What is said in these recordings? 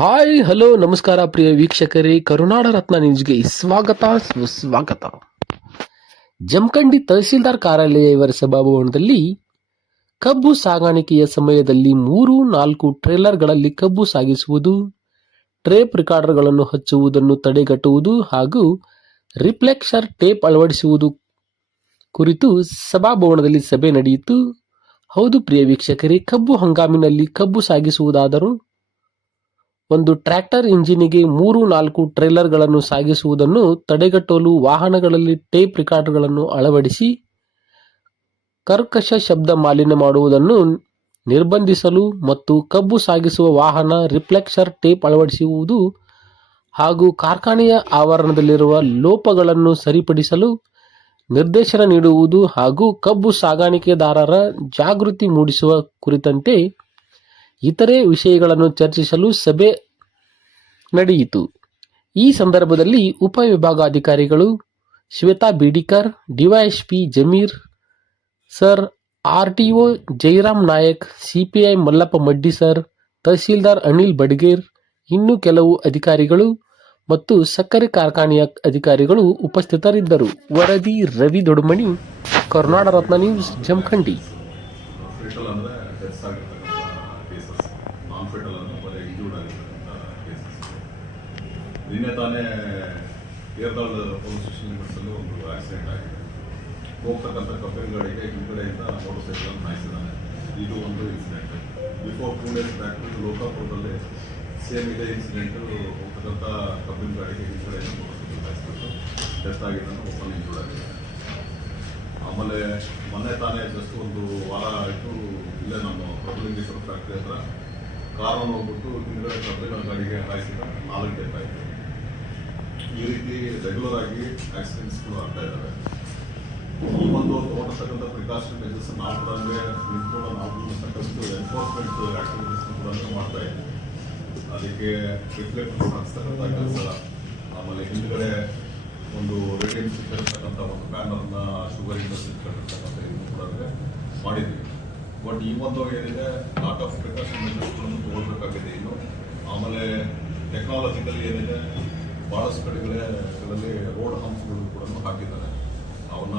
Hi hello ನಮಸ್ಕಾರ ಪ್ರಿಯ ವೀಕ್ಷಕರೇ, ಕರುನಾಡ ರತ್ನ ನ್ಯೂಸ್ಗೆ ಸ್ವಾಗತ ಸುಸ್ವಾಗತ. ಜಮಖಂಡಿ ತಹಸೀಲ್ದಾರ್ ಕಾರ್ಯಾಲಯ ಇವರ ಸಭಾಭವನದಲ್ಲಿ ಕಬ್ಬು ಸಾಗಾಣಿಕೆಯ ಸಮಯದಲ್ಲಿ 3-4 ಟ್ರೇಲರ್ಗಳಲ್ಲಿ ಕಬ್ಬು ಸಾಗಿಸುವುದು, ಟೇಪ್ ರಿಕಾರ್ಡರ್ಗಳನ್ನು ಹಚ್ಚುವುದನ್ನು ತಡೆಗಟ್ಟುವುದು ಹಾಗೂ ರಿಫ್ಲೆಕ್ಟರ್ ಟೇಪ್ ಅಳವಡಿಸುವುದು ಕುರಿತು ಸಭಾಭವನದಲ್ಲಿ ಸಭೆ ನಡೆಯಿತು. ಹೌದು ಪ್ರಿಯ ವೀಕ್ಷಕರೇ, ಕಬ್ಬು ಹಂಗಾಮಿನಲ್ಲಿ ಕಬ್ಬು ಸಾಗಿಸುವುದಾದರೂ ಒಂದು ಟ್ರ್ಯಾಕ್ಟರ್ ಇಂಜಿನಿಗೆ 3-4 ಟ್ರೇಲರ್ಗಳನ್ನು ಸಾಗಿಸುವುದನ್ನು ತಡೆಗಟ್ಟಲು ವಾಹನಗಳಲ್ಲಿ ಟೇಪ್ ರಿಕಾರ್ಡರ್ಗಳನ್ನು ಅಳವಡಿಸಿ ಕರ್ಕಶ ಶಬ್ದ ಮಾಲಿನ್ಯ ಮಾಡುವುದನ್ನು ನಿರ್ಬಂಧಿಸಲು ಮತ್ತು ಕಬ್ಬು ಸಾಗಿಸುವ ವಾಹನ ರಿಫ್ಲೆಕ್ಟರ್ ಟೇಪ್ ಅಳವಡಿಸುವುದು ಹಾಗೂ ಕಾರ್ಖಾನೆಯ ಆವರಣದಲ್ಲಿರುವ ಲೋಪಗಳನ್ನು ಸರಿಪಡಿಸಲು ನಿರ್ದೇಶನ ನೀಡುವುದು ಹಾಗೂ ಕಬ್ಬು ಸಾಗಾಣಿಕೆದಾರರ ಜಾಗೃತಿ ಮೂಡಿಸುವ ಕುರಿತಂತೆ ಇತರೆ ವಿಷಯಗಳನ್ನು ಚರ್ಚಿಸಲು ಸಭೆ ನಡೆಯಿತು. ಈ ಸಂದರ್ಭದಲ್ಲಿ ಉಪವಿಭಾಗಾಧಿಕಾರಿಗಳು Shweta Bidikar, DYSP Zameer sir, RTO Jayaram Nayak, CPI Mallappa Maddi sir, tahsildar Anil Badiger, ಇನ್ನೂ ಕೆಲವು ಅಧಿಕಾರಿಗಳು ಮತ್ತು ಸಕ್ಕರೆ ಕಾರ್ಖಾನೆಯ ಅಧಿಕಾರಿಗಳು ಉಪಸ್ಥಿತರಿದ್ದರು. ವರದಿ ರವಿ ದೊಡ್ಮನಿ, ಕರುನಾಡ ರತ್ನ ನ್ಯೂಸ್, ಜಮಖಂಡಿ. ನಿನ್ನೆ ತಾನೇ ಏರ್ದಾಳ್ ಪೊಲೀಸ್ ಸ್ಟೇಷನ್ ಲಿಮಿಟ್ಸಲ್ಲಿ ಒಂದು ಆಕ್ಸಿಡೆಂಟ್ ಆಗಿದೆ. ಹೋಗ್ತಕ್ಕಂಥ ಕಬ್ಬಿನ ಗಾಡಿಗೆ ಹಿಂದ್ಗಡೆಯಿಂದ ಮೋಟರ್ ಸೈಕಲ್ ಹಾಯಿಸಿದ್ದಾನೆ. ಇದು ಒಂದು ಇನ್ಸಿಡೆಂಟ್. ಬಿಫೋರ್ 2 days ಬ್ಯಾಕ್ ಲೋಕಾಪುರದಲ್ಲಿ ಸೇಮ್ ಇದೇ ಇನ್ಸಿಡೆಂಟು. ಹೋಗ್ತಕ್ಕಂಥ ಕಬ್ಬಿನ ಗಾಡಿಗೆ ಹಿಂದ್ಗಡೆಯಿಂದ ಮೋಟರ್ ಸೈಕಲ್ ಹಾಯಿಸ್ಬಿಟ್ಟು ಡೆತ್ ಆಗಿದ್ದನ್ನು ಓಪನ್ ಇಂಜೂರ್ಡ್ ಆಗಿದೆ. ಆಮೇಲೆ ಮೊನ್ನೆ ತಾನೇ ಜಸ್ಟ್ ಒಂದು ವಾರ ಆಯಿತು, ಇಲ್ಲೇ ನಮ್ಮ ಪ್ರಭುಲಿಂಗೇಶ್ವರ ಫ್ಯಾಕ್ಟ್ರಿ ಹತ್ರ ಕಾರನ್ನು ಹೋಗ್ಬಿಟ್ಟು ಹಿಂದ್ಗಡೆ ಕಬ್ಬಿನ ಗಾಡಿಗೆ ಹಾಯಿಸಿದ 4 ಡೆತ್ ಆಯಿತು. ಈ ರೀತಿ ರೆಗ್ಯುಲರ್ ಆಗಿ ಆಕ್ಸಿಡೆಂಟ್ಸ್ಗಳು ಆಗ್ತಾ ಇದ್ದಾವೆ. ಈ ಒಂದು ತಗೊಂಡಿರ್ತಕ್ಕಂಥ ಪ್ರಿಕಾಷನ್ ಮೆಜರ್ಸ್ ನಾವು ಕೂಡ ನಿಂತ್ಕೊಂಡು ನಾವು ಸಾಕಷ್ಟು ಎನ್ಫೋರ್ಸ್ಮೆಂಟ್ ಆಕ್ಟಿವಿಟೀಸ್ ಕೂಡ ಮಾಡ್ತಾ ಇದ್ದೀವಿ. ಅದಕ್ಕೆ ರಿಫ್ಲೆಕ್ಟರ್ಸ್ ಹಾಕ್ಸ್ತಕ್ಕಂಥ ಕೆಲಸ, ಆಮೇಲೆ ಹಿಂದ್ಗಡೆ ಒಂದು ರೇಡಿಯಂ ಸಿಕ್ಕಿರ್ತಕ್ಕಂಥ ಒಂದು ಬ್ಯಾನರ್ನ ಶುಗರಿಂದ ಸಿಕ್ಕಿರ್ತಕ್ಕಂಥ ಇದನ್ನು ಕೂಡ ಮಾಡಿದ್ದೀವಿ. ಬಟ್ ಈ ಒಂದು ಏನಿದೆ ಲಾಟ್ ಆಫ್ ಪ್ರಿಕಾಷನ್ ಮೆಜರ್ಸ್ಗಳನ್ನು ತಗೊಳ್ಬೇಕಾಗಿದೆ ಇನ್ನು. ಆಮೇಲೆ ಟೆಕ್ನಾಲಜಿಕಲಿ ಏನಿದೆ ಭಾಳಷ್ಟು ಕಡೆಗಳಲ್ಲಿ ರೋಡ್ ಹಂಪ್ಸ್ಗಳು ಕೂಡ ಹಾಕಿದ್ದಾರೆ. ಅವನ್ನ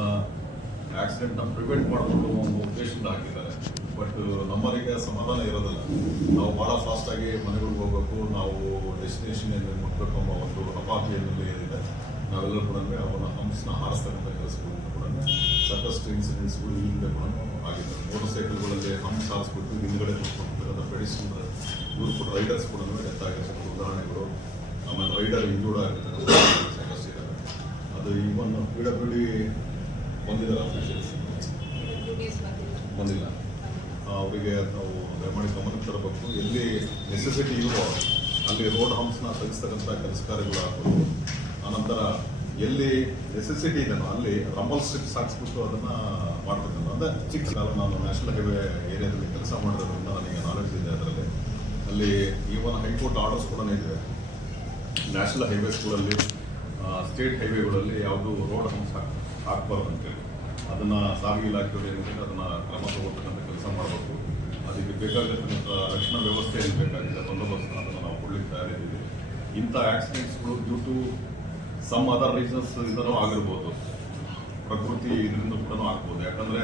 ಆಕ್ಸಿಡೆಂಟ್ನ ಪ್ರಿವೆಂಟ್ ಮಾಡಿಕೊಂಡು ಒಂದು ಉದ್ದೇಶದಿಂದ ಹಾಕಿದ್ದಾರೆ. ಬಟ್ ನಮ್ಮವರಿಗೆ ಸಮಾಧಾನ ಇರೋದಿಲ್ಲ. ನಾವು ಭಾಳ ಫಾಸ್ಟಾಗಿ ಮನೆಗಳಿಗೆ ಹೋಗಬೇಕು, ನಾವು ಡೆಸ್ಟಿನೇಷನ್ ಏನು ಮುಟ್ಟಬೇಕು ಅನ್ನೋ ಒಂದು ಅಪಾಧಿಯಲ್ಲಿ ಏನಿದೆ, ನಾವೆಲ್ಲರೂ ಕೂಡ ಅವನ್ನ ಹಂಪ್ಸ್ನ ಹಾರಿಸ್ತಕ್ಕಂಥ ಕೆಲಸಗಳು ಕೂಡ ಸಾಕಷ್ಟು ಇನ್ಸಿಡೆಂಟ್ಸ್ಗಳು ಹಿಂದೆ ಕೂಡ ಆಗಿದ್ದಾರೆ. ಮೋಟರ್ ಸೈಕಲ್ಗಳಲ್ಲಿ ಹಂಪ್ಸ್ ಹಾರಿಸ್ಬಿಟ್ಟು ಹಿಂದ್ಗಡೆ ಕೂತ್ಕೊಂಡಿರ್ತಕ್ಕಂಥ ಪೆಡಿಸ್ಟ್ರಿಯನ್ ಇವರು ಕೂಡ ರೈಡರ್ಸ್ ಕೂಡ ಡೆತ್ ಆಗಿರ್ತಕ್ಕಂಥ ಉದಾಹರಣೆಗಳು. ಆಮೇಲೆ ರೈಡರ್ ಇಂಜೂರ್ಡ್ ಆಗಿರ್ತಕ್ಕಂಥ ಸಾಕಷ್ಟು ಇದ್ದಾರೆ. ಅದು ಈವನ್ PWD ಬಂದಿದ್ದಾರೆ, ಅಫಿಷಿಯಲ್ಸ್ ಬಂದಿಲ್ಲ. ಅವರಿಗೆ ನಾವು ದಯಮಾಡಿ ಗಮನಕ್ಕೆ ತರಬೇಕು. ಎಲ್ಲಿ ನೆಸೆಸಿಟಿ ಇರುವೋ ಅಲ್ಲಿ ರೋಡ್ ಹಂಪ್ಸ್ನ ತೆಗೆಸ್ತಕ್ಕಂಥ ಕೆಲಸ ಕಾರ್ಯಗಳು ಆಗ್ಬೋದು. ಆನಂತರ ಎಲ್ಲಿ ನೆಸೆಸಿಟಿ ಇದೆನೋ ಅಲ್ಲಿ ರಂಬಲ್ ಸ್ಟ್ರಿಪ್ಸ್ ಹಾಕ್ಸ್ಬಿಟ್ಟು ಅದನ್ನು ಮಾಡ್ತಕ್ಕಂಥ, ಅಂದರೆ ಚಿಕ್ಕ ಕಾಲ ನಾನು ನ್ಯಾಷನಲ್ ಹೈವೇ ಏರಿಯಾದಲ್ಲಿ ಕೆಲಸ ಮಾಡಿರೋದ್ರಿಂದ ನನಗೆ ನಾಲೆಡ್ಜ್ ಇದೆ. ಅದರಲ್ಲಿ ಅಲ್ಲಿ ಈವನ್ ಹೈಕೋರ್ಟ್ ಆರ್ಡರ್ಸ್ ಕೂಡ ಇದೆ. ನ್ಯಾಷನಲ್ ಹೈವೇಸ್ಗಳಲ್ಲಿ, ಸ್ಟೇಟ್ ಹೈವೇಗಳಲ್ಲಿ ಯಾವುದು ರೋಡ್ ಹಂಪ್ಸ್ ಹಾಕಬಾರ್ದು ಅಂತೇಳಿ ಅದನ್ನು ಸಾರಿಗೆ ಇಲಾಖೆಯವರು ಏನಿದೆ ಅದನ್ನು ಕ್ರಮ ತಗೊಳ್ತಕ್ಕಂಥ ಕೆಲಸ ಮಾಡಬೇಕು. ಅದಕ್ಕೆ ಬೇಕಾಗಿರ್ತಕ್ಕಂಥ ರಕ್ಷಣಾ ವ್ಯವಸ್ಥೆ ಏನು ಬೇಕಾಗಿದೆ ಬಂದೋಬಸ್ತ್ ಅದನ್ನು ನಾವು ಕೊಡ್ಲಿಕ್ಕೆ ತಯಾರಿದ್ದೀವಿ. ಇಂಥ ಆಕ್ಸಿಡೆಂಟ್ಸ್ಗಳು due to some other reasons ಇಂದನೂ ಆಗಿರ್ಬೋದು, ಪ್ರಕೃತಿ ಇದರಿಂದ ಕೂಡ ಆಗ್ಬೋದು. ಯಾಕಂದರೆ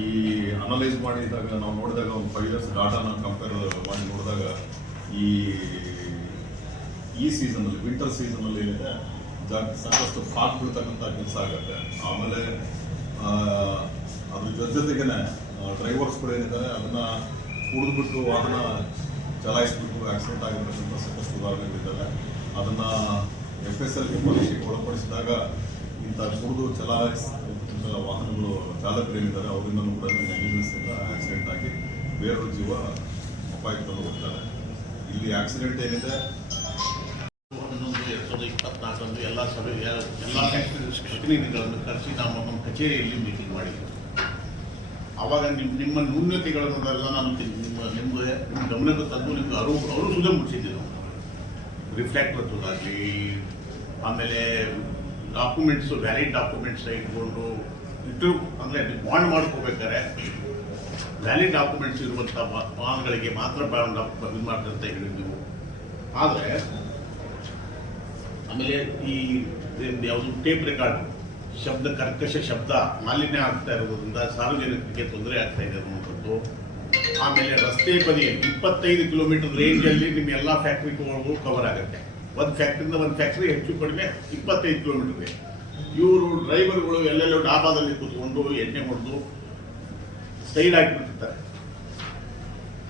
ಈ ಅನಲೈಸ್ ಮಾಡಿದಾಗ ನಾವು ನೋಡಿದಾಗ ಒಂದು 5 years ಡಾಟಾನ ಕಂಪೇರ್ ಮಾಡಿ ನೋಡಿದಾಗ ಈ ಸೀಸನಲ್ಲಿ, ವಿಂಟರ್ ಸೀಸನಲ್ಲಿ ಏನಿದೆ ಸಾಕಷ್ಟು ಫಾಗ್ ಬೀಳ್ತಕ್ಕಂಥ ಕೆಲಸ ಆಗುತ್ತೆ. ಆಮೇಲೆ ಅದ್ರ ಜೊತೆಗೇ ಡ್ರೈವರ್ಸ್ ಕೂಡ ಏನಿದ್ದಾರೆ ಅದನ್ನು ಕುಡಿದ್ಬಿಟ್ಟು ವಾಹನ ಚಲಾಯಿಸ್ಬಿಟ್ಟು ಆಕ್ಸಿಡೆಂಟ್ ಆಗಿರ್ತಕ್ಕಂಥ ಸಾಕಷ್ಟು ಉದಾಹರಣೆಗಳಿದ್ದಾವೆ. ಅದನ್ನು FSL ಪರೀಕ್ಷೆಗೆ ಒಳಪಡಿಸಿದಾಗ ಇಂಥ ಕುಡಿದು ಚಲಾಯಿಸ್ತಕ್ಕಂಥ ವಾಹನಗಳು ಚಾಲಕರು ಏನಿದ್ದಾರೆ ಅವರಿಂದನೂ ಕೂಡ ನೆಗ್ಲಿಜೆನ್ಸಿಂದ ಆಕ್ಸಿಡೆಂಟ್ ಆಗಿ ಬೇರೆಯವ್ರ ಜೀವ ಅಪಾಯಕ್ಕೆ ತಂದು ಹೋಗ್ತಾರೆ. ಇಲ್ಲಿ ಆಕ್ಸಿಡೆಂಟ್ ಏನಿದೆ 2024 ಎಲ್ಲ ಸಭೆ ಎಲ್ಲ ಪ್ರತಿನಿಧಿಗಳನ್ನು ಕರೆಸಿ ನಾವು ನಮ್ಮ ಕಚೇರಿಯಲ್ಲಿ ಮೀಟಿಂಗ್ ಮಾಡಿದ್ವಿ. ಆವಾಗ ನಿಮ್ಮ ನ್ಯೂನ್ಯತೆಗಳನ್ನೆಲ್ಲ ನಾನು ನಿಮ್ಮ ಗಮನಕ್ಕೆ ತಂದು ನಿಮ್ಗೆ ಅವರು ಸುಧೆ ಮುಟ್ಟಿಸಿದ್ದೆ. ರಿಫ್ಲೆಕ್ಟರ್ದಾಗಲಿ, ಆಮೇಲೆ ಡಾಕ್ಯುಮೆಂಟ್ಸು, ವ್ಯಾಲಿಡ್ ಡಾಕ್ಯುಮೆಂಟ್ಸ್ ಇಟ್ಕೊಂಡು ಅಂದರೆ ಬಾಂಡ್ ಮಾಡ್ಕೋಬೇಕಾದ್ರೆ ವ್ಯಾಲಿಡ್ ಡಾಕ್ಯುಮೆಂಟ್ಸ್ ಇರುವಂಥ ವಾಹನಗಳಿಗೆ ಮಾತ್ರ ಇದು ಮಾಡ್ತಂತ ಹೇಳಿದ್ವಿ. ಆದರೆ ಆಮೇಲೆ ಈ ಯಾವುದು ಟೇಪ್ ರೆಕಾರ್ಡ್ ಶಬ್ದ ಕರ್ಕಶ ಶಬ್ದ ಮಾಲಿನ್ಯ ಆಗ್ತಾ ಇರೋದ್ರಿಂದ ಸಾರ್ವಜನಿಕರಿಗೆ ತೊಂದರೆ ಆಗ್ತಾ ಇದೆ ಅನ್ನುವಂಥದ್ದು. ಆಮೇಲೆ ರಸ್ತೆ ಬದಿಯಲ್ಲಿ 25 ಕಿಲೋಮೀಟರ್ ರೇಂಜಲ್ಲಿ ನಿಮ್ಮ ಎಲ್ಲ ಫ್ಯಾಕ್ಟ್ರಿಗಳು ಕವರ್ ಆಗುತ್ತೆ. ಒಂದು ಫ್ಯಾಕ್ಟ್ರಿಯಿಂದ ಒಂದು ಫ್ಯಾಕ್ಟ್ರಿ ಹೆಚ್ಚು ಕಡಿಮೆ 25 ಕಿಲೋಮೀಟರ್ ಇದೆ. ಇವರು ಡ್ರೈವರ್ಗಳು ಎಲ್ಲೆಲ್ಲೋ ಡಾಬಾದಲ್ಲಿ ಕೂತ್ಕೊಂಡು ಎಣ್ಣೆ ಹೊಡೆದು ಸೈಡ್ ಆಗಿಬಿಟ್ಟಿರ್ತಾರೆ.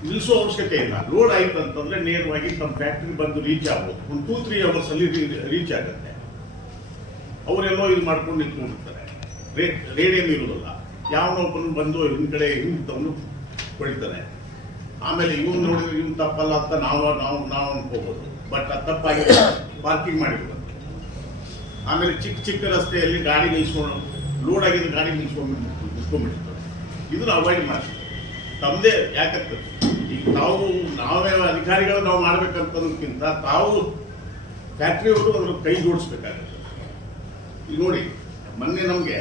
ನಿಲ್ಲಿಸೋ ಅವಶ್ಯಕತೆ ಇಲ್ಲ. ಲೋಡ್ ಆಯ್ತು ಅಂತಂದ್ರೆ ನೇರವಾಗಿ ತಮ್ಮ ಫ್ಯಾಕ್ಟ್ರಿ ಬಂದು ರೀಚ್ ಆಗ್ಬೋದು. ಒಂದು 2-3 ಅವರ್ಸ್ ಅಲ್ಲಿ ರೀಚ್ ಆಗುತ್ತೆ. ಅವರೆಲ್ಲೋ ಇದು ಮಾಡ್ಕೊಂಡು ನಿಂತ್ಕೊಂಡಿರ್ತಾರೆ. ರೇಡ್ ಏನು ಇರೋದಿಲ್ಲ. ಯಾವನೊಬ್ಬನು ಬಂದು ಹಿಂದ್ಗಡೆ ಹಿಂದವನು ಹೊಡಿತಾನೆ. ಆಮೇಲೆ ಇವನು ನೋಡಿದ್ರೆ ಇವ್ನು ತಪ್ಪಲ್ಲ ಅಂತ ನಾವು ಅನ್ಕೋಬಹುದು. ಬಟ್ ಅದು ತಪ್ಪಾಗಿ ಪಾರ್ಕಿಂಗ್ ಮಾಡಿರ್ಬೋದು. ಆಮೇಲೆ ಚಿಕ್ಕ ರಸ್ತೆಯಲ್ಲಿ ಗಾಡಿ ನಿಲ್ಸ್ಕೊಂಡು ಲೋಡ್ ಆಗಿರೋ ಗಾಡಿ ನಿಲ್ಸ್ಕೊಂಡ್ಬಿಟ್ಟಿರ್ತಾರೆ. ಇದನ್ನು ಅವಾಯ್ಡ್ ಮಾಡ್ತಾರೆ. ತಮ್ಮದೇ ಯಾಕಂತ ಈಗ ನಾವೇ ಅಧಿಕಾರಿಗಳು ನಾವು ಮಾಡ್ಬೇಕಂತನ್ನೋದಕ್ಕಿಂತ ತಾವು ಫ್ಯಾಕ್ಟ್ರಿಯವರು ಅದ್ರ ಕೈ ಜೋಡಿಸ್ಬೇಕಾಗುತ್ತೆ. ಈಗ ನೋಡಿ, ಮೊನ್ನೆ ನಮಗೆ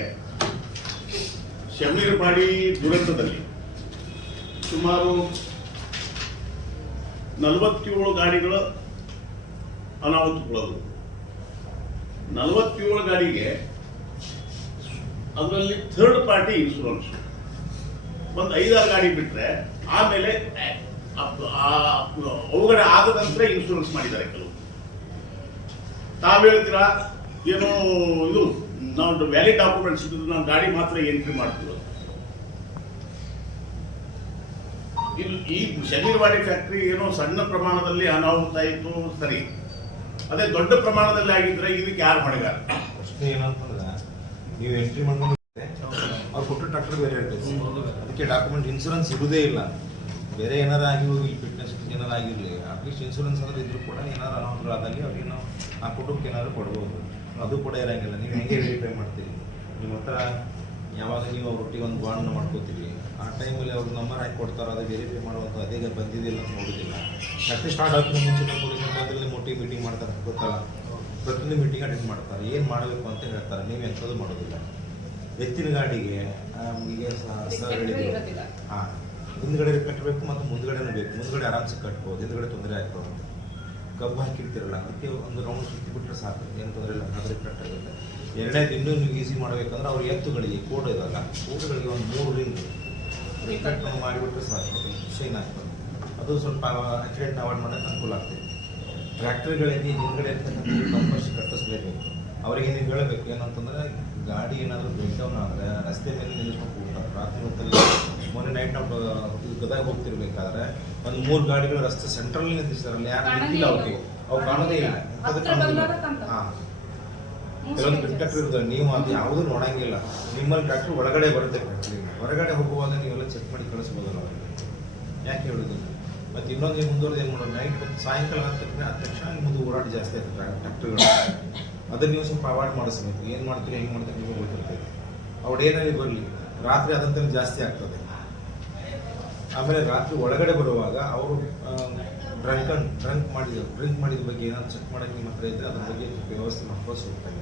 ಶಮೀರ್ಪಾಡಿ ದುರಂತದಲ್ಲಿ ಸುಮಾರು 47 ಗಾಡಿಗಳು ಅನಾಹುತಗೊಳ್ಳೋದು. 47 ಗಾಡಿಗೆ ಅದರಲ್ಲಿ ಥರ್ಡ್ ಪಾರ್ಟಿ ಇನ್ಶೂರೆನ್ಸ್ ಒಂದು 5-6 ಗಾಡಿ ಬಿಟ್ಟರೆ ಆಮೇಲೆ ಅವಘಡ ಆದ ನಂತರ ಇನ್ಶೂರೆನ್ಸ್ ಮಾಡಿದ್ದಾರೆ ಕೆಲವು. ತಾವು ಹೇಳ್ತೀರಾ ಏನೋ ಇದು ನಾವು ವ್ಯಾಲಿಡ್ ಡಾಕ್ಯುಮೆಂಟ್ಸ್ ಇದ್ದು ನಾವು ಗಾಡಿ ಮಾತ್ರ ಎಂಟ್ರಿ ಮಾಡ್ತೀವಿ. ಇದು ಈ ಶಮೀರ್ವಾಡಿ ಫ್ಯಾಕ್ಟ್ರಿ ಏನೋ ಸಣ್ಣ ಪ್ರಮಾಣದಲ್ಲಿ ಅನಾಹುತ ಆಯಿತು, ಸರಿ. ಅದೇ ದೊಡ್ಡ ಪ್ರಮಾಣದಲ್ಲಿ ಆಗಿದ್ರೆ ಇದಕ್ಕೆ ಯಾರು ಹೊಣೆಗಾರ? ಪ್ರಶ್ನೆ ಏನಂತಂದ್ರೆ ನೀವು ಎಂಟ್ರಿ ಮಾಡ್ಕೊಂಡು ಅವ್ರು ಕೊಟ್ಟು ಟ್ರಾಕ್ಟರ್ ಬೇರೆ ಇರ್ತೈತಿ. ಅದಕ್ಕೆ ಡಾಕ್ಯುಮೆಂಟ್ ಇನ್ಶೂರೆನ್ಸ್ ಇರುವುದೇ ಇಲ್ಲ. ಬೇರೆ ಏನಾರು ಆಗಿ ಹೋಗಿ ಫಿಟ್ನೆಸ್ ಏನಾರು ಆಗಿರಲಿ, ಅಟ್ಲೀಸ್ಟ್ ಇನ್ಶೂರೆನ್ಸ್ ಅಂದ್ರೆ ಇದ್ರೂ ಕೂಡ ಏನಾರು ಅನಾಹುತಗಳಾದಾಗಿ ಅವ್ರಿಗೆ ನಾವು ಆ ಕುಟುಂಬಕ್ಕೆ ಏನಾದ್ರು ಕೊಡ್ಬೋದು. ಅದು ಕೂಡ ಇರಂಗಿಲ್ಲ. ನೀವು ಹೆಂಗೆ ವೆರಿಫೈ ಮಾಡ್ತೀರಿ? ನಿಮ್ಮ ಹತ್ರ ಯಾವಾಗ ನೀವು ಅವ್ರೊಟ್ಟಿಗೆ ಒಂದು ಬಾಂಡ್ ಮಾಡ್ಕೋತೀರಿ, ಆ ಟೈಮಲ್ಲಿ ಅವ್ರು ನಂಬರ್ ಹಾಕಿ ಕೊಡ್ತಾರೋ ಅದು ವೆರಿಫೈ ಮಾಡುವಂಥ ಅದೇ ಬಂದಿದ್ದಿಲ್ಲ ಅಂತ ನೋಡೋದಿಲ್ಲ. ಫ್ಯಾಕ್ಟ್ರಿ ಸ್ಟಾರ್ಟ್ ಆಗ್ತಿರೋ ಮುಂಚೆ ಪೊಲೀಸ್ ಅದರಲ್ಲಿ ಮೀಟಿಂಗ್ ಮಾಡ್ತಾರೆ, ಗೊತ್ತಲ್ಲ. ಪ್ರತಿಯೊಂದು ಮೀಟಿಂಗ್ ಅಟೆಂಡ್ ಮಾಡ್ತಾರೆ, ಏನು ಮಾಡಬೇಕು ಅಂತ ಹೇಳ್ತಾರೆ. ನೀವು ಎಂಥದ್ದು ಮಾಡೋದಿಲ್ಲ. ಎತ್ತಿನ ಗಾಡಿಗೆ ಈಗ ಸರ್ ಹೇಳಿದ್ರು, ಹಾಂ, ಹಿಂದ್ಗಡೆ ಕಟ್ಟಬೇಕು ಮತ್ತು ಮುಂದ್ಗಡೆನೂ ಬೇಕು. ಮುಂದ್ಗಡೆ ಆರಾಮ್ಸೆ ಕಟ್ಬೋದು, ಹಿಂದ್ಗಡೆ ತೊಂದರೆ ಆಗ್ತದೆ. ಕಬ್ಬು ಹಾಕಿರ್ತಿರಲ್ಲ, ಅದಕ್ಕೆ ಒಂದು ರೌಂಡ್ ಸುತ್ತಿ ಬಿಟ್ಟರೆ ಸಾಕು, ಏನು ತೊಂದರೆ ಇಲ್ಲ, ಅದ್ರ ಕಟ್ಟಾಗುತ್ತೆ. ಎರಡನೇದು ಇನ್ನೂ ನೀವು ಈಸಿ ಮಾಡಬೇಕಂದ್ರೆ ಅವ್ರ ಎತ್ತುಗಳಿಗೆ ಕೋಡ್ ಇರಲ್ಲ, ಕೋಡ್ಗಳಿಗೆ ಒಂದು 3 ರಿಂಗ್ ಕಟ್ ಮಾಡಿಬಿಟ್ರೆ ಸಾಕು, ಶೈನ್ ಆಗ್ತದೆ. ಅದು ಸ್ವಲ್ಪ ಆಕ್ಸಿಡೆಂಟ್ ಅವಾಯ್ಡ್ ಮಾಡೋಕ್ಕೆ ಅನುಕೂಲ ಆಗ್ತದೆ. ಟ್ರ್ಯಾಕ್ಟರ್ಗಳಿಗೆ ಹಿಂದ್ಗಡೆ ಕಂಪಲ್ಸರಿ ಕಟ್ಟಿಸ್ಬೇಕು. ಅವ್ರಿಗೆ ನೀವು ಹೇಳಬೇಕು ಏನಂತಂದ್ರೆ, ಗಾಡಿ ಏನಾದರೂ ಬ್ರೇಕ್ ಡೌನ್ ಆದರೆ ರಸ್ತೆ ಮೇಲೆ ನಿಲ್ಲಿಸ್ಕೊಂಡು ಹೋಗ್ತಾರೆ. ರಾತ್ರಿ ಹೊತ್ತಲ್ಲಿ ಮೊನ್ನೆ ನೈಟ್ ನಾವು ಗದಗ ಹೋಗ್ತಿರ್ಬೇಕಾದ್ರೆ ಒಂದು 3 ಗಾಡಿಗಳು ರಸ್ತೆ ಸೆಂಟ್ರಲ್ಲಿ ನಿಂತಿರ್ತಾರಲ್ಲ, ಯಾರು ನಿಂತಿಲ್ಲ ಅವ್ರಿಗೆ, ಅವು ಕಾಣೋದೇ ಇಲ್ಲ. ಹಾಂ, ಕೆಲವೊಂದು ಟ್ರ್ಯಾಕ್ಟರ್ ಇರ್ತದೆ, ನೀವು ಅದು ಯಾವುದೂ ನೋಡಂಗಿಲ್ಲ. ನಿಮ್ಮಲ್ಲಿ ಟ್ರ್ಯಾಕ್ಟರ್ ಒಳಗಡೆ ಬರುತ್ತೆ. ಫ್ಯಾಕ್ಟ್ರಿಗೆ ಹೊರಗಡೆ ಹೋಗುವಾಗ ನೀವೆಲ್ಲ ಚೆಕ್ ಮಾಡಿ ಕಳಿಸ್ಬೋದಲ್ಲ ಅವ್ರಿಗೆ, ಯಾಕೆ ಹೇಳೋದಿಲ್ಲ. ಮತ್ತು ಇನ್ನೊಂದು ಮುಂದುವರೆದು ಏನು ಮಾಡೋದು, ನೈಟ್ ಮತ್ತು ಸಾಯಂಕಾಲ ಆದ ತಕ್ಷಣ ಮುಂದೆ ಓಡಾಟ ಜಾಸ್ತಿ ಆಗ್ತದೆ ಟ್ರ್ಯಾಕ್ಟರ್ಗಳು. ಅದನ್ನು ನೀವು ಸ್ವಲ್ಪ ಅವಾಯ್ಡ್ ಮಾಡಿಸ್ಬೇಕು. ಏನು ಮಾಡ್ತೀರಿ, ಹೆಂಗೆ ಮಾಡ್ತೀರಿ ನಿಮಗೆ ಗೊತ್ತಿರ್ತದೆ. ಅವ್ರು ಏನಾದ್ರು ಬರಲಿ, ರಾತ್ರಿ ಅದಂತ ಜಾಸ್ತಿ ಆಗ್ತದೆ. ಆಮೇಲೆ ರಾತ್ರಿ ಒಳಗಡೆ ಬರುವಾಗ ಅವರು ಡ್ರಿಂಕ್ ಮಾಡಿದ ಬಗ್ಗೆ ಏನಾದ್ರು ಚೆಕ್ ಮಾಡೋಕ್ಕೆ ನಿಮ್ಮ ಹತ್ರ ಇದ್ದರೆ ಅದ್ರ ಬಗ್ಗೆ ವ್ಯವಸ್ಥೆ ಮಾಡ್ಕೊಂಡು ಹೋಗ್ತಾರೆ.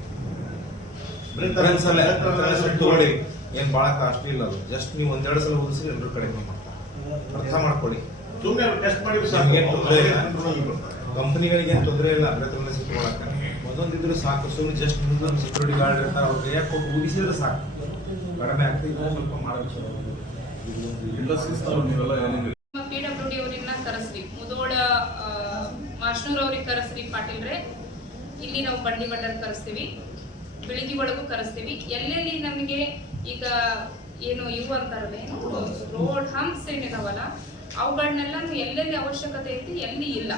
ತಗೊಳ್ಳಿ, ಏನು ಭಾಳ ಕಾಸ್ಟ್ಲಿ ಇಲ್ಲ ಅದು. ಜಸ್ಟ್ ನೀವು 1-2 ಸಲ ಓದಿಸಿ ಎಲ್ಲರೂ ಕಡೆ ಮಾಡ್ತಾರೆ. ಅರ್ಥ ಮಾಡ್ಕೊಳ್ಳಿ. ಕಂಪನಿಗಳಿಗೆ ಏನು ತೊಂದರೆ ಇಲ್ಲ, ಅದ್ರ ಸಿಕ್ಕೊಳಕ್ಕೆ ಒಂದೊಂದಿದ್ರು ಸಾಕು. ಸುಮ್ಮನೆ ಜಸ್ಟ್ ಮುಂದೊಂದು ಸೆಕ್ಯೂರಿಟಿ ಗಾರ್ಡ್ ಇರ್ತಾರೆ, ಅವ್ರಿಗೆ ಯಾಕೆ ಹೋಗಿ ಊದಿಸಿದ್ರೆ ಸಾಕು, ಕಡಿಮೆ ಆಗ್ತದೆ. ಸ್ವಲ್ಪ ಮಾಡಬೇಕು. PWD ಅವ್ರನ್ನ ಕರೆಸ್ರಿ, ಮುದೋಳ ಮಾರ್ಷ್ನೂರ್ ಅವ್ರಿಗೆ ಕರೆಸ್ರಿ, ಪಾಟೀಲ್ರೆ. ಇಲ್ಲಿ ನಾವು ಬಂಡಿ ಬಡ್ಡರ್ ಕರೆಸ್ತೀವಿ, ಬೆಳಿಗ್ಗೆ ಒಳಗೂ ಕರೆಸ್ತೀವಿ. ಎಲ್ಲೆಲ್ಲಿ ನಮಗೆ ಈಗ ಏನು ಇವು ಅಂತಾರಲ್ಲ, ಏನು ರೋಡ್ ಹಂಪ್ಸ್ ಏನಿದಾವಲ್ಲ, ಅವುಗಳನ್ನೆಲ್ಲ ಎಲ್ಲೆಲ್ಲಿ ಅವಶ್ಯಕತೆ ಐತಿ, ಎಲ್ಲಿ ಇಲ್ಲ.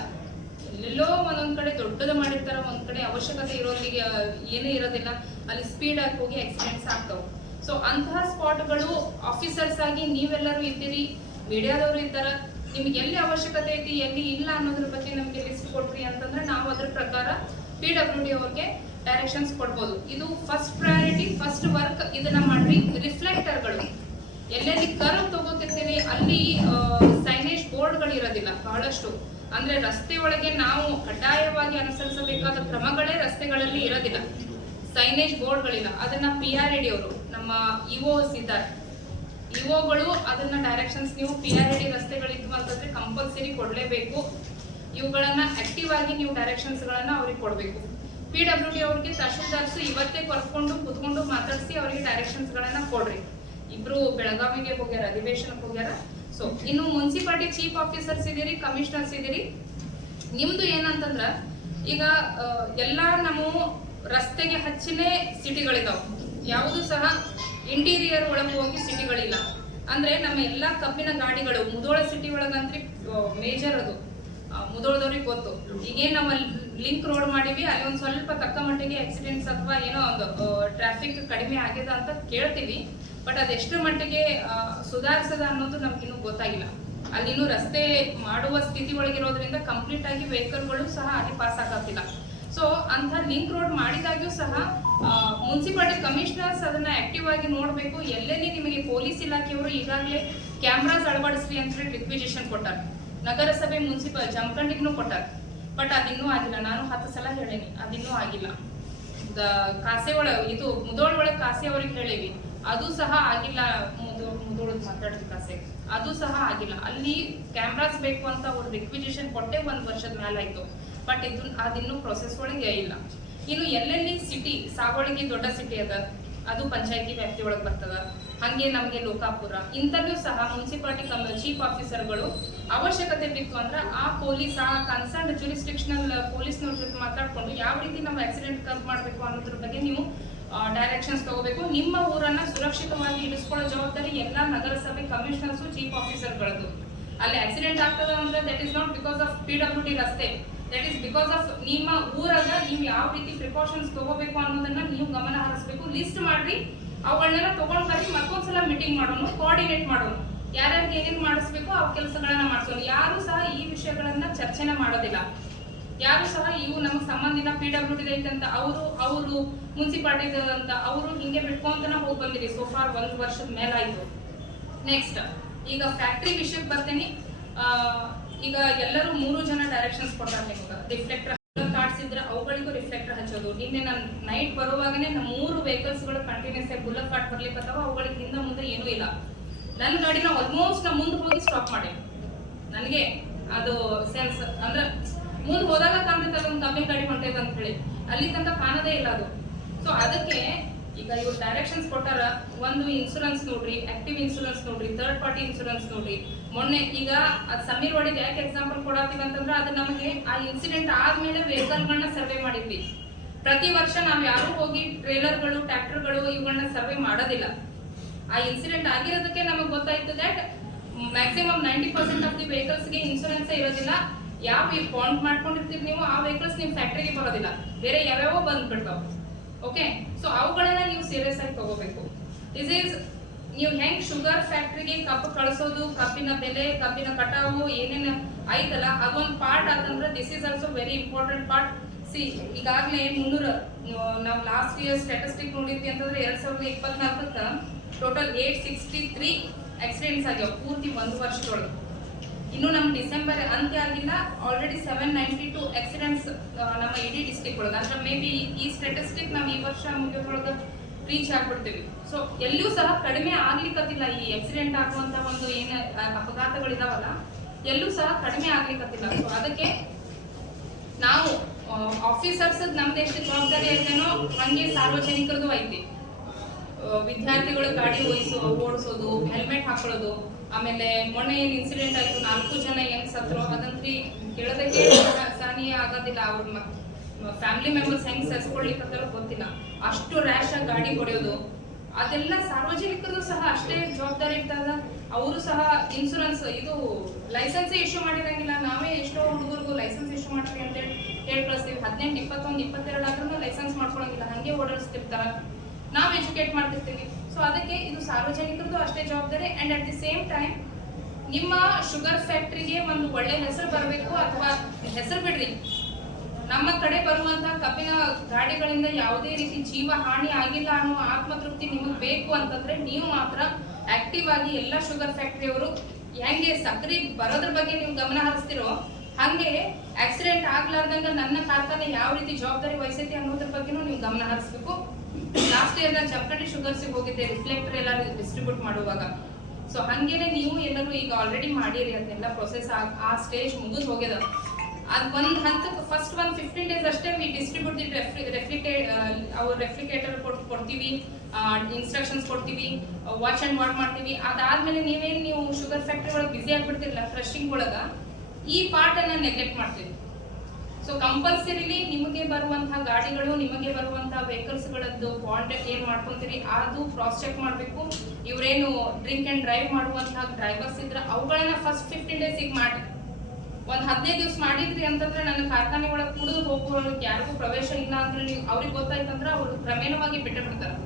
ಎಲ್ಲೆಲ್ಲೋ ಒಂದೊಂದ್ ಕಡೆ ದೊಡ್ಡದು ಮಾಡಿರ್ತಾರ, ಒಂದ್ ಕಡೆ ಅವಶ್ಯಕತೆ ಇರೋರಿಗೆ ಏನೂ ಇರೋದಿಲ್ಲ, ಅಲ್ಲಿ ಸ್ಪೀಡ್ ಆಗಿ ಹೋಗಿ ಆಕ್ಸಿಡೆಂಟ್ಸ್ ಆಗ್ತಾವೆ. ಸೊ ಅಂತಹ ಸ್ಪಾಟ್ಗಳು ಆಫೀಸರ್ಸ್ ಆಗಿ ನೀವೆಲ್ಲರೂ ಇದ್ದೀರಿ, ಮೀಡಿಯಾದವರು ಇದ್ದಾರ, ನಿಮ್ಗೆ ಎಲ್ಲಿ ಅವಶ್ಯಕತೆ ಐತಿ ಎಲ್ಲಿ ಇಲ್ಲ ಅನ್ನೋದ್ರ ಬಗ್ಗೆ ನಮಗೆ ಲಿಸ್ಟ್ ಕೊಟ್ರಿ ಅಂತಂದ್ರೆ ನಾವು ಅದ್ರ ಪ್ರಕಾರ PWD ಅವ್ರಿಗೆ ಡೈರೆಕ್ಷನ್ಸ್ ಕೊಡ್ಬೋದು. ಇದು ಫಸ್ಟ್ ಪ್ರಯಾರಿಟಿ, ಫಸ್ಟ್ ವರ್ಕ್ ಇದನ್ನ ಮಾಡ್ರಿ. ರಿಫ್ಲೆಕ್ಟರ್ಗಳು ಎಲ್ಲೆಲ್ಲಿ ಕರ್ವ್ ತಗೋತಿರ್ತೀವಿ ಅಲ್ಲಿ ಸೈನೇಜ್ ಬೋರ್ಡ್ಗಳು ಇರೋದಿಲ್ಲ ಬಹಳಷ್ಟು. ಅಂದ್ರೆ ರಸ್ತೆ ಒಳಗೆ ನಾವು ಕಡ್ಡಾಯವಾಗಿ ಅನುಸರಿಸಬೇಕಾದ ಕ್ರಮಗಳೇ ರಸ್ತೆಗಳಲ್ಲಿ ಇರೋದಿಲ್ಲ, ಸೈನೇಜ್ ಬೋರ್ಡ್ಗಳಿಲ್ಲ. ಅದನ್ನ PRD ಅವರು, ನಮ್ಮ ಇಒಸ್ ಇದ್ದಾರೆ, ಇಒಗಳು ಅದನ್ನ ಡೈರೆಕ್ಷನ್ಸ್ ನೀವು PRD ರಸ್ತೆಗಳಿದ್ವು ಅಂತಂದ್ರೆ ಕಂಪಲ್ಸರಿ ಕೊಡ್ಲೇಬೇಕು. ಇವುಗಳನ್ನ ಆಕ್ಟಿವ್ ಆಗಿ ನೀವು ಡೈರೆಕ್ಷನ್ಸ್ಗಳನ್ನ ಅವ್ರಿಗೆ ಕೊಡಬೇಕು. PWD ಅವ್ರಿಗೆ ತಹಶೀಲ್ದಾರ್ಸ್ ಇವತ್ತೇ ಕರ್ಕೊಂಡು ಕುತ್ಕೊಂಡು ಮಾತಾಡಿಸಿ ಅವರಿಗೆ ಡೈರೆಕ್ಷನ್ಸ್ಗಳನ್ನ ಕೊಡ್ರಿ. ಇಬ್ರು ಬೆಳಗಾವಿಗೆ ಹೋಗ್ಯಾರ, ಅಧಿವೇಶನಕ್ಕೆ ಹೋಗ್ಯಾರ. ಸೊ ಇನ್ನು ಮುನ್ಸಿಪಾಲಿಟಿ ಚೀಫ್ ಆಫೀಸರ್ಸ್ ಇದೀರಿ, ಕಮಿಷನರ್ಸ್ ಇದೀರಿ. ನಿಮ್ದು ಏನಂತಂದ್ರ ಈಗ ಎಲ್ಲಾ ನಾವು ರಸ್ತೆಗೆ ಹಚ್ಚಿನೇ ಸಿಟಿಗಳಿದಾವ, ಯಾವುದು ಸಹ ಇಂಟೀರಿಯರ್ ಒಳಗೆ ಹೋಗಿ ಸಿಟಿಗಳಿಲ್ಲ. ಅಂದ್ರೆ ನಮ್ಮ ಎಲ್ಲಾ ಕಬ್ಬಿನ ಗಾಡಿಗಳು ಮುಧೋಳ ಸಿಟಿ ಒಳಗಂತ್ರಿ ಮೇಜರ್ ಅದು, ಮುಧೋಳದವ್ರಿಗೆ ಗೊತ್ತು. ಈಗೇನ್ ನಾವು ಲಿಂಕ್ ರೋಡ್ ಮಾಡಿವಿ, ಅಲ್ಲಿ ಒಂದ್ ಸ್ವಲ್ಪ ತಕ್ಕ ಮಟ್ಟಿಗೆ ಆಕ್ಸಿಡೆಂಟ್ಸ್ ಅಥವಾ ಏನೋ ಒಂದು ಟ್ರಾಫಿಕ್ ಕಡಿಮೆ ಆಗಿದೆ ಅಂತ ಕೇಳ್ತೀವಿ. ಬಟ್ ಅದೆಷ್ಟು ಮಟ್ಟಿಗೆ ಸುಧಾರಿಸದ ಅನ್ನೋದು ನಮ್ಗಿನ್ನೂ ಗೊತ್ತಾಗಿಲ್ಲ. ಅಲ್ಲಿನ್ನೂ ರಸ್ತೆ ಮಾಡುವ ಸ್ಥಿತಿ ಒಳಗಿರೋದ್ರಿಂದ ಕಂಪ್ಲೀಟ್ ಆಗಿ ವೆಹಿಕಲ್ಗಳು ಸಹ ಅಲ್ಲಿ ಪಾಸ್ ಆಗತ್ತಿಲ್ಲ. ಸೊ ಅಂತ ಲಿಂಕ್ ರೋಡ್ ಮಾಡಿದಾಗ್ಯೂ ಸಹ ಮುನ್ಸಿಪಾಲಿಟಿ ಕಮಿಷನರ್ಸ್ ಅದನ್ನ ಆಕ್ಟಿವ್ ಆಗಿ ನೋಡ್ಬೇಕು. ಎಲ್ಲೆಲ್ಲಿ ನಿಮಗೆ ಪೊಲೀಸ್ ಇಲಾಖೆಯವರು ಈಗಾಗಲೇ ಕ್ಯಾಮ್ರಾಸ್ ಅಳವಡಿಸ್ರಿ ಅಂತ ಹೇಳಿ ರಿಕ್ವಿಸಿಷನ್ ಕೊಟ್ಟಾರ. ನಗರಸಭೆ ಜಮಖಂಡಿಗೂ ಕೊಟ್ಟಾರ. ಬಟ್ ಅದಿನ್ನೂ ಆಗಿಲ್ಲ. ನಾನು 10 ಸಲ ಹೇಳೇನಿ, ಅದಿನ್ನೂ ಆಗಿಲ್ಲ. ಕಾಸೆ ಒಳಗೆ ಇದು ಮುಧೋಳ ಒಳಗೆ ಕಾಸೆ ಅವ್ರಿಗೆ ಹೇಳಿವಿ, ಅದು ಸಹ ಆಗಿಲ್ಲ. ಮುಧೋಳದ್ ಮಾತಾಡಿದ ಕಾಸೆ ಅದು ಸಹ ಆಗಿಲ್ಲ. ಅಲ್ಲಿ ಕ್ಯಾಮ್ರಾಸ್ ಬೇಕು ಅಂತ ಅವ್ರು ರಿಕ್ವಿಸಿಷನ್ ಕೊಟ್ಟೆ 1 ವರ್ಷದ ಮೇಲಾಯ್ತು. ಬಟ್ ಅದಿನ್ನೂ ಪ್ರೊಸೆಸ್ ಒಳಗೆ ಇಲ್ಲ. ಇನ್ನು ಎಲ್ಲೆಲ್ಲಿ ಸಿಟಿ, ಸಾವಳಗಿ ದೊಡ್ಡ ಸಿಟಿ ಅದ, ಅದು ಪಂಚಾಯತಿ ವ್ಯಾಪ್ತಿ ಒಳಗೆ ಬರ್ತದ. ಹಂಗೆ ನಮಗೆ ಲೋಕಾಪುರ ಇಂಥಲ್ಲೂ ಸಹ ಮುನ್ಸಿಪಾಲಿಟಿ ಚೀಫ್ ಆಫೀಸರ್ಗಳು ಅವಶ್ಯಕತೆ ಬಿತ್ತು ಅಂದ್ರೆ ಆ ಪೊಲೀಸ್, ಆ ಕನ್ಸರ್ನ್ ಜುರಿಸ್ಡಿಕ್ಷನಲ್ ಪೊಲೀಸ್ನವ್ರ ಜೊತೆ ಮಾತಾಡ್ಕೊಂಡು ಯಾವ ರೀತಿ ನಾವು ಆಕ್ಸಿಡೆಂಟ್ ಕಮ್ಮಿ ಮಾಡಬೇಕು ಅನ್ನೋದ್ರ ಬಗ್ಗೆ ನೀವು ಡೈರೆಕ್ಷನ್ಸ್ ತಗೋಬೇಕು. ನಿಮ್ಮ ಊರನ್ನ ಸುರಕ್ಷಿತವಾಗಿ ಇಳಿಸ್ಕೊಳ್ಳೋ ಜವಾಬ್ದಾರಿ ಎಲ್ಲಾ ನಗರಸಭೆ ಕಮಿಷನರ್ಸ್, ಚೀಫ್ ಆಫೀಸರ್ಗಳದ್ದು. ಅಲ್ಲಿ ಆಕ್ಸಿಡೆಂಟ್ ಆಗ್ತದ ಅಂದ್ರೆ that is not because of PWD ರಸ್ತೆ, ದಟ್ ಈಸ್ ಬಿಕಾಸ್ ಆಫ್ ನಿಮ್ಮ ಊರಾಗ ನೀವು ಯಾವ ರೀತಿ ಪ್ರಿಕಾಷನ್ಸ್ ತಗೋಬೇಕು ಅನ್ನೋದನ್ನ ನೀವು ಗಮನ ಹರಿಸಬೇಕು. ಲಿಸ್ಟ್ ಮಾಡ್ರಿ, ಅವುಗಳನ್ನೆಲ್ಲ ತಗೊಂಡ್ ಬರ್ರಿ, ಮತ್ತೊಂದ್ಸಲ ಮೀಟಿಂಗ್ ಮಾಡೋಣ, ಕೋಆರ್ಡಿನೇಟ್ ಮಾಡೋಣ, ಯಾರ್ಯಾರಿಗೆ ಏನೇನ್ ಮಾಡಿಸ್ಬೇಕು ಆ ಕೆಲಸಗಳನ್ನ ಮಾಡಿಸೋಣ. ಯಾರು ಸಹ ಈ ವಿಷಯಗಳನ್ನ ಚರ್ಚೆನೆ ಮಾಡೋದಿಲ್ಲ. ಯಾರು ಸಹ ಇವು ನಮಗೆ ಸಂಬಂಧಿನ PWD ಐತಂತ ಅವರು ಮುನ್ಸಿಪಾಲಿಟಿ ಅಂತ ಅವರು ಹಿಂಗೆ ಬಿಟ್ಕೊಂತನ ಹೋಗಿ ಬಂದಿರಿ. ಸೋಫಾರ್ 1 ವರ್ಷದ ಮೇಲಾಯ್ತು. ನೆಕ್ಸ್ಟ್ ಈಗ ಫ್ಯಾಕ್ಟ್ರಿ ವಿಷಯಕ್ಕೆ ಬರ್ತೇನೆ. ಈಗ ಎಲ್ಲರೂ 3 ಜನ ಡೈರೆಕ್ಷನ್ಸ್ ಕೊಡ್ತಾರೆ ನಿಮ್ಗೆ. ರಿಫ್ಲೆಕ್ಟರ್ ಕಾರ್ಡ್ಸ್ ಇದ್ರೆ ಅವುಗಳಿಗೂ ರಿಫ್ಲೆಕ್ಟರ್ ಹಚ್ಚೋದು. ನಿನ್ನೆ ನಾನು ನೈಟ್ ಬರುವಾಗನೇ 3 ವೆಹಿಕಲ್ಸ್ ಗಳು ಕಂಟಿನ್ಯೂಸ್ ಆಗಿ ಬುಲ್ಲಟ್ ಕಾರ್ಡ್ ಬರ್ಲಿಕ್ಕೆ ಅವುಗಳಿಗೆ ಹಿಂದೆ ಮುಂದೆ ಏನೂ ಇಲ್ಲ. ನನ್ನ ಗಾಡಿನ ಆಲ್ಮೋಸ್ಟ್ ನಾ ಮುಂದೆ ಹೋಗಿ ಸ್ಟಾಪ್ ಮಾಡಿ, ನನಗೆ ಅದು ಸೆನ್ಸ್ ಅಂದ್ರೆ ಮುಂದೆ ಹೋದಾಗ ಕಾಣ್ತೈತೆ ಅದೊಂದು ಕಬ್ಬಿನ ಗಾಡಿ ಹೊಂಟೈತೆ ಅಂತ ಹೇಳಿ, ಅಲ್ಲಿ ತನಕ ಕಾಣದೇ ಇಲ್ಲ ಅದು. ಸೊ ಅದಕ್ಕೆ ಈಗ ಇವ್ರು ಡೈರೆಕ್ಷನ್ಸ್ ಕೊಟ್ಟಾರ. ಒಂದು ಇನ್ಶೂರೆನ್ಸ್ ನೋಡ್ರಿ, ಆಕ್ಟಿವ್ ಇನ್ಶೂರೆನ್ಸ್ ನೋಡ್ರಿ, ಥರ್ಡ್ ಪಾರ್ಟಿ ಇನ್ಶೂರೆನ್ಸ್ ನೋಡ್ರಿ. ಮೊನ್ನೆ ಈಗ ಸಮೀರ್ ವಾಡಿಗೆ ಯಾಕೆ ಎಕ್ಸಾಂಪಲ್ ಕೊಡಾತೀವಿ ಅಂತಂದ್ರೆ ಅದು ನಮಗೆ ಆ ಇನ್ಸಿಡೆಂಟ್ ಆದ್ಮೇಲೆ ವೆಹಿಕಲ್ಗಳನ್ನ ಸರ್ವೆ ಮಾಡಿದ್ವಿ. ಪ್ರತಿ ವರ್ಷ ನಾವು ಯಾರು ಹೋಗಿ ಟ್ರೇಲರ್ಗಳು, ಟ್ರ್ಯಾಕ್ಟರ್ಗಳು ಇವುಗಳನ್ನ ಸರ್ವೆ ಮಾಡೋದಿಲ್ಲ. ಆ ಇನ್ಸಿಡೆಂಟ್ ಆಗಿರೋದಕ್ಕೆ ನಮಗೆ ಗೊತ್ತಾಯ್ತು ದಟ್ ಮ್ಯಾಕ್ಸಿಮಮ್ 90% ಆಫ್ ದಿ ವೆಹಿಕಲ್ಸ್ಗೆ ಇನ್ಶೂರೆನ್ಸ್ ಇರೋದಿಲ್ಲ. ಯಾವ ಬಾಂಡ್ ಮಾಡ್ಕೊಂಡಿರ್ತೀವಿ ನೀವು ಆ ವೆಹಿಕಲ್ಸ್ ನಿಮ್ ಫ್ಯಾಕ್ಟ್ರಿಗೆ ಬರೋದಿಲ್ಲ, ಬೇರೆ ಯಾವ್ಯಾವ ಬಂದ್ಬಿಡ್ತಾವ. ಓಕೆ, ಸೊ ಅವುಗಳನ್ನ ನೀವು ಸೀರಿಯಸ್ ಆಗಿ ತಗೋಬೇಕು. ದಿಸ್ ಈಸ್ ನೀವು ಹೆಂಗ್ ಶುಗರ್ ಫ್ಯಾಕ್ಟ್ರಿಗೆ ಕಬ್ಬು ಕಳಿಸೋದು, ಕಬ್ಬಿನ ಬೆಲೆ, ಕಬ್ಬಿನ ಕಟಾವು ಏನೇನು ಆಯ್ತಲ್ಲ ಅದೊಂದು ಪಾರ್ಟ್ ಆತಂದ್ರೆ this is also very important part. C ಈಗಾಗಲೇ 300 ನಾವು ಲಾಸ್ಟ್ ಇಯರ್ ಸ್ಟ್ಯಾಟಿಸ್ಟಿಕ್ ನೋಡಿದ್ವಿ ಅಂತಂದ್ರೆ 2024 ಟೋಟಲ್ 863 ಆಕ್ಸಿಡೆಂಟ್ಸ್ ಆಗ್ಯಾವ ಪೂರ್ತಿ 1 ವರ್ಷದೊಳಗೆ. ಇನ್ನು ನಮ್ಮ ಡಿಸೆಂಬರ್ ಅಂತ್ಯ ಆಗಿಲ್ಲ, ಆಲ್ರೆಡಿ 792 ಆಕ್ಸಿಡೆಂಟ್ಸ್ ನಮ್ಮ ಇಡೀ ಡಿಸ್ಟ್ರಿಕ್ಟ್ ಒಳಗೆ. ಅಂದ್ರೆ ಮೇ ಬಿ ಈ ಸ್ಟ್ಯಾಟಿಸ್ಟಿಕ್ ನಾವು ಈ ವರ್ಷ ಮುಗಿಯೋದ್ರೊಳಗೆ ರೀಚ್ ಆಗ್ಬಿಡ್ತೀವಿ. ಸೊ ಎಲ್ಲಿಯೂ ಸಹ ಕಡಿಮೆ ಆಗ್ಲಿಕ್ಕತ್ತಿಲ್ಲ. ಈ ಆಕ್ಸಿಡೆಂಟ್ ಆಗುವಂತ ಒಂದು ಏನು ಅಪಘಾತಗಳಿದಾವಲ್ಲ ಎಲ್ಲೂ ಸಹ ಕಡಿಮೆ ಆಗ್ಲಿಕ್ಕತ್ತಿಲ್ಲ. ಸೊ ಅದಕ್ಕೆ ನಾವು ಆಫೀಸರ್ಸ್ ನಮ್ದು ಎಷ್ಟು ಜವಾಬ್ದಾರಿ ಐತೇನೋ ಹಂಗೆ ಸಾರ್ವಜನಿಕರದು ಐತಿ. ವಿದ್ಯಾರ್ಥಿಗಳು ಗಾಡಿ ಓಡಿಸೋದು, ಹೆಲ್ಮೆಟ್ ಹಾಕೊಳ್ಳೋದು. ಆಮೇಲೆ ಮೊನ್ನೆ ಏನ್ ಇನ್ಸಿಡೆಂಟ್ ಆಯ್ತು, 4 ಜನ ಹೆಂಗ್ ಸತ್ರು ಅದಂತ್ರಿ ಕೇಳೋದಕ್ಕೆ ಸಹನೀಯ ಆಗೋದಿಲ್ಲ. ಅವ್ರ ಫ್ಯಾಮಿಲಿ ಮೆಂಬರ್ಸ್ ಹೆಂಗ್ ಸೆಸ್ಕೊಳ್ಲಿಕ್ಕತ್ತಾರೋ ಗೊತ್ತಿಲ್ಲ. ಅಷ್ಟು ರ್ಯಾಶ್ ಆಗಿ ಗಾಡಿ ಹೊಡೆಯೋದು ಅದೆಲ್ಲ ಸಾರ್ವಜನಿಕರು ಸಹ ಅಷ್ಟೇ ಜವಾಬ್ದಾರಿ ಇರ್ತದ. ಅವರು ಸಹ ಇನ್ಶೂರೆನ್ಸ್ ಇದು ಲೈಸೆನ್ಸ್ ಇಶ್ಯೂ ಮಾಡಿರಂಗಿಲ್ಲ. ನಾವೇ ಎಷ್ಟೋ ಹುಡುಗರಿಗೂ ಲೈಸೆನ್ಸ್ ಇಶ್ಯೂ ಮಾಡ್ತೀವಿ ಅಂತ ಹೇಳಿ ಕಳಿಸ್ತೀವಿ. 18, 21, 22 ಆದ್ರೂ ಲೈಸೆನ್ಸ್ ಮಾಡ್ಕೊಳಂಗಿಲ್ಲ, ಹಂಗೆ ಓಡಾಡಿಸ್ತಿರ್ತಾರ. ನಾವು ಎಜುಕೇಟ್ ಮಾಡ್ತಿರ್ತೀವಿ. ಸೊ ಅದಕ್ಕೆ ಇದು ಸಾರ್ವಜನಿಕರದ್ದು ಅಷ್ಟೇ ಜವಾಬ್ದಾರಿ. And at the same time ನಿಮ್ಮ ಶುಗರ್ ಫ್ಯಾಕ್ಟ್ರಿಗೆ ಒಂದು ಒಳ್ಳೆ ಹೆಸರು ಬರಬೇಕು. ಅಥವಾ ಹೆಸರು ಬಿಡ್ರಿ, ನಮ್ಮ ಕಡೆ ಬರುವಂತಹ ಕಬ್ಬಿನ ಗಾಡಿಗಳಿಂದ ಯಾವುದೇ ರೀತಿ ಜೀವ ಹಾನಿ ಆಗಿಲ್ಲ ಅನ್ನೋ ಆತ್ಮತೃಪ್ತಿ ನಿಮಗೆ ಬೇಕು ಅಂತಂದ್ರೆ ನೀವು ಮಾತ್ರ ಆಕ್ಟಿವ್ ಆಗಿ ಎಲ್ಲ ಶುಗರ್ ಫ್ಯಾಕ್ಟ್ರಿಯವರು ಹೆಂಗೆ ಸಕ್ರೆ ಬರೋದ್ರ ಬಗ್ಗೆ ನೀವು ಗಮನ ಹರಿಸ್ತಿರೋ ಹಂಗೆ ಆಕ್ಸಿಡೆಂಟ್ ಆಗ್ಲಾರ್ದಂಗ ನನ್ನ ಕಾರ್ಖಾನೆ ಯಾವ ರೀತಿ ಜವಾಬ್ದಾರಿ ವಹಿಸೈತಿ ಅನ್ನೋದ್ರ ಬಗ್ಗೆನೂ ನೀವು ಗಮನ ಹರಿಸ್ಬೇಕು. ಲಾಸ್ಟ್ ಇಯರ್ ನಾನು ಜಮಖಂಡಿ ಶುಗರ್ಸಿಗೆ ಹೋಗಿದ್ದೆ ರಿಫ್ಲೆಕ್ಟರ್ ಎಲ್ಲ ಡಿಸ್ಟ್ರಿಬ್ಯೂಟ್ ಮಾಡುವಾಗ. ಸೊ ಹಂಗೇನೆ ನೀವು ಎಲ್ಲರೂ ಈಗ ಆಲ್ರೆಡಿ ಮಾಡಿರಿ, ಅದನ್ನೆಲ್ಲ ಪ್ರೊಸೆಸ್ ಆ ಸ್ಟೇಜ್ ಮುಗಿದು ಹೋಗ್ಯದ. ಅದು ಒಂದು ಹಂತಕ್ಕೆ ಫಸ್ಟ್ ಒಂದು 15 ಡೇಸ್ ಅಷ್ಟೇ ವಿ ಡಿಸ್ಟ್ರಿಬ್ಯೂಟ್ ದಿ ರೆಫ್ರಿಕೇಟರ್ ಕೊಡ್ತೀವಿ, ಇನ್ಸ್ಟ್ರಕ್ಷನ್ಸ್ ಕೊಡ್ತೀವಿ, ವಾಚ್ ಅಂಡ್ ವಾಟ್ ಮಾಡ್ತೀವಿ. ಅದಾದ್ಮೇಲೆ ನೀವು ಶುಗರ್ ಫ್ಯಾಕ್ಟ್ರಿ ಒಳಗೆ ಬಿಸಿ ಆಗ್ಬಿಡ್ತಿರಲ್ಲ ಕ್ರಶಿಂಗ್ ಒಳಗ, ಈ ಪಾರ್ಟ್ ಅನ್ನ ನೆಗ್ಲೆಕ್ಟ್ ಮಾಡ್ತೀವಿ. ಸೊ ಕಂಪಲ್ಸರಿಲಿ ನಿಮಗೆ ಬರುವಂತಹ ಗಾಡಿಗಳು, ನಿಮಗೆ ಬರುವಂತಹ ವೆಹಿಕಲ್ಸ್ ಗಳದ್ದು ಬಾಂಡ್ ಏನ್ ಮಾಡ್ಕೊಂತೀರಿ ಅದು ಕ್ರಾಸ್ ಚೆಕ್ ಮಾಡಬೇಕು. ಇವರೇನು ಡ್ರಿಂಕ್ ಅಂಡ್ ಡ್ರೈವ್ ಮಾಡುವಂತಹ ಡ್ರೈವರ್ಸ್ ಇದ್ರೆ ಅವುಗಳನ್ನ ಫಸ್ಟ್ 15 ಡೇಸ್ ಈಗ ಮಾಡಿ, ಒಂದ್ 15 ದಿವಸ ಮಾಡಿದ್ರಿ ಅಂತಂದ್ರೆ ನನ್ನ ಕಾರ್ಖಾನೆ ಒಳಗೆ ಕುಡಿದು ಹೋಗೋರಿಗೆ ಯಾರಿಗೂ ಪ್ರವೇಶ ಇಲ್ಲ ಅಂದ್ರೆ ನೀವು ಅವ್ರಿಗೆ ಗೊತ್ತಾಯ್ತಂದ್ರೆ ಅವರು ಕ್ರಮೇಣವಾಗಿ ಬಿಟ್ಟು ಬಿಡ್ತಾರೆ.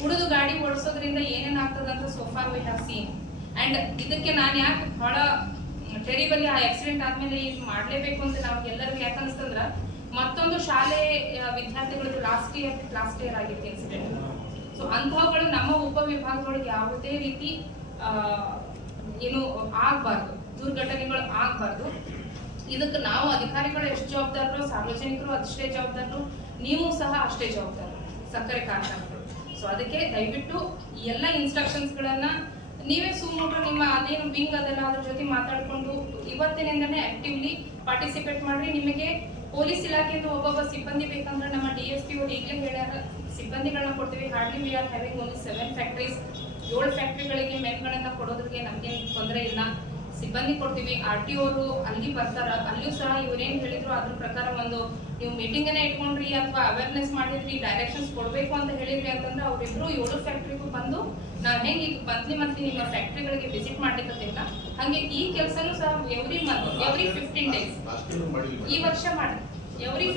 ಕುಡಿದು ಗಾಡಿ ಓಡಿಸೋದ್ರಿಂದ ಏನೇನ್ ಆಗ್ತದಂತ so far we have seen. And ಇದಕ್ಕೆ ನಾನು ಯಾಕೆ ಬಹಳ ಟೆರಿಬಲಿ ಆ ಆಕ್ಸಿಡೆಂಟ್ ಆದ್ಮೇಲೆ ಇದು ಮಾಡ್ಲೇಬೇಕು ಅಂತ ನಮ್ಗೆಲ್ಲರಿಗೂ ಯಾಕೆ ಅನ್ಸ್ತಂದ್ರ, ಮತ್ತೊಂದು ಶಾಲೆ ವಿದ್ಯಾರ್ಥಿಗಳದ್ದು ಲಾಸ್ಟ್ ಇಯರ್ ಆಗಿತ್ತು ಇನ್ಸಿಡೆಂಟ್. ಸೊ ಅಂಥವುಗಳು ನಮ್ಮ ಉಪವಿಭಾಗಗಳಿಗೆ ಯಾವುದೇ ರೀತಿ ಏನು ಆಗ್ಬಾರ್ದು, ದುರ್ಘಟನೆಗಳು ಆಗ್ಬಾರ್ದು. ಇದಕ್ಕೆ ನಾವು ಅಧಿಕಾರಿಗಳು ಎಷ್ಟು ಜವಾಬ್ದಾರರು, ಸಾರ್ವಜನಿಕರು ಅಷ್ಟೇ ಜವಾಬ್ದಾರರು, ನೀವು ಸಹ ಅಷ್ಟೇ ಜವಾಬ್ದಾರರು, ಸಕ್ಕರೆ ಕಾರ್ಖಾನೆಗಳು. ಸೊ ಅದಕ್ಕೆ ದಯವಿಟ್ಟು ಈ ಎಲ್ಲ ಇನ್ಸ್ಟ್ರಕ್ಷನ್ಸ್ ಗಳನ್ನ ನೀವೇ ಸುಮ್ಮನೆ ನಿಮ್ಮ ಅದೇನು ವಿಂಗ್ ಅದೆಲ್ಲ ಅದ್ರ ಜೊತೆ ಮಾತಾಡ್ಕೊಂಡು ಇವತ್ತಿನಿಂದನೇ ಆಕ್ಟಿವ್ಲಿ ಪಾರ್ಟಿಸಿಪೇಟ್ ಮಾಡ್ರಿ. ನಿಮಗೆ ಪೊಲೀಸ್ ಇಲಾಖೆಯಿಂದ ಒಬ್ಬೊಬ್ಬ ಸಿಬ್ಬಂದಿ ಬೇಕಂದ್ರೆ ನಮ್ಮ DSP ಅವರು ಈಗಲೇ ಹೇಳ್ಯಾರ, ಸಿಬ್ಬಂದಿಗಳನ್ನ ಕೊಡ್ತೀವಿ. Hardly we are having only 7 factories, 7 ಫ್ಯಾಕ್ಟ್ರಿಗಳಿಗೆ ಮೆನ್ಗಳನ್ನ ಕೊಡೋದ್ರಿಗೆ ನಮ್ಗೇನು ತೊಂದರೆ ಇಲ್ಲ. ಸಿಬ್ಬಂದಿ ಕೊಡ್ತೀವಿ. RTO ಅವರು ಅಲ್ಲಿ ಬರ್ತಾರ, ಅಲ್ಲಿಯೂ ಸಹ ಇವ್ರೇನ್ ಹೇಳಿದ್ರು ಅದ್ರ ಪ್ರಕಾರ ಒಂದು ನೀವು ಮೀಟಿಂಗ್ ಅನ್ನ ಇಟ್ಕೊಂಡ್ರಿ ಅಥವಾ ಅವೇರ್ನೆಸ್ ಮಾಡಿದ್ರಿ, ಡೈರೆಕ್ಷನ್ಸ್ ಕೊಡ್ಬೇಕು ಅಂತ ಹೇಳಿದ್ರಿ ಅಂತಂದ್ರೆ ಅವರಿಬ್ರು 7 ಫ್ಯಾಕ್ಟ್ರಿಗೂ ಬಂದು ನಾವ್ ಹೆಂಗ್ ಈಗ ಮಂತ್ಲಿ ನಿಮ್ಮ ಫ್ಯಾಕ್ಟ್ರಿಗಳಿಗೆ ವಿಸಿಟ್ ಮಾಡ್ಲಿಕ್ಕತ್ತಿಲ್ಲ, ಹಂಗೆ ಈ ಕೆಲಸನೂ ಸಹ ಎವ್ರಿ 15 ಡೇಸ್ ಅಷ್ಟೇನು ಮಾಡಿಲ್ಲ. ಈ ವರ್ಷ ಮಾಡಿ ಎವ್ರಿ